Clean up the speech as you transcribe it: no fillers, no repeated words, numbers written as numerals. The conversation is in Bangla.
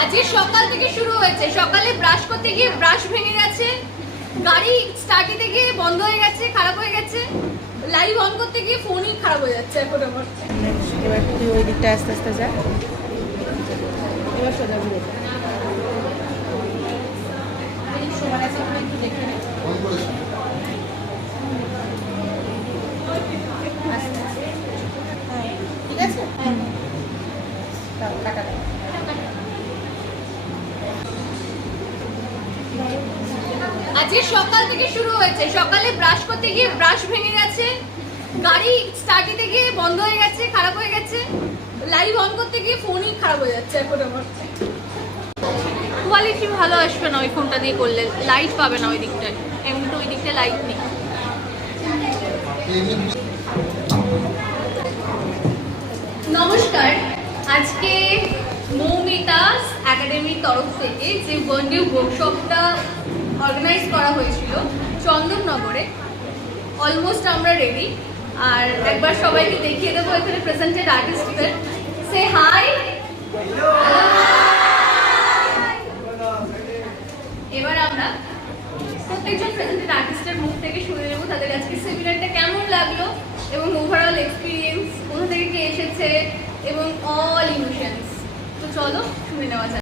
আজকে সকাল থেকে শুরু হয়েছে। সকালে ব্রাশ করতে গিয়ে ব্রাশ ভেঙে গেছে, গাড়ি স্টার্ট দিতে গিয়ে বন্ধ হয়ে গেছে, খারাপ হয়ে গেছে, লাইভ অন করতে গিয়ে ফোনই খারাপ হয়ে যাচ্ছে এখন আমার। এবার তুই ওই দিকটা আস্তে আস্তে যা, এবার সোজা ঘুরে যা। সবার আছে একটু দেখে নে। আস্তে আস্তে। হ্যাঁ, ঠিক আছে? দাও, কাটা দাও। আজকে সকাল থেকে শুরু হয়েছে। সকালে ব্রাশ করতে গিয়ে ব্রাশ ভেঙে গেছে, গাড়ি স্টার্ট দিতে গিয়ে বন্ধ হয়ে গেছে, খারাপ হয়ে গেছে, লাইভ অন করতে গিয়ে ফোনই খারাপ হয়ে যাচ্ছে এখন আমার। কোয়ালিটি ভালো আসবে না ওই ফোনটা দিয়ে করলে, লাইট পাবে না ওই দিকটায়, এমনি তো ওই দিকটা লাইট নেই। নমস্কার, আজকে মৌমিতাস একাডেমির তরফ থেকে যে বন্ডিউ ওয়ার্কশপটা অর্গানাইজ করা হয়েছিল চন্দননগরে, অলমোস্ট আমরা রেডি। আর একবার সবাইকে দেখিয়ে দেবো এখানে প্রেজেন্টেড আর্টিস্টদের। সে হাই। এবার আমরা প্রত্যেকজন প্রেজেন্টেড আর্টিস্টের মুখ থেকে শুনে নেবো তাদের আজকে সেমিনারটা কেমন লাগলো এবং ওভারঅল এক্সপিরিয়েন্স, কোথা থেকে কে এসেছে এবং অল ইমোশনস। তো চলো শুনে নেওয়া যাক।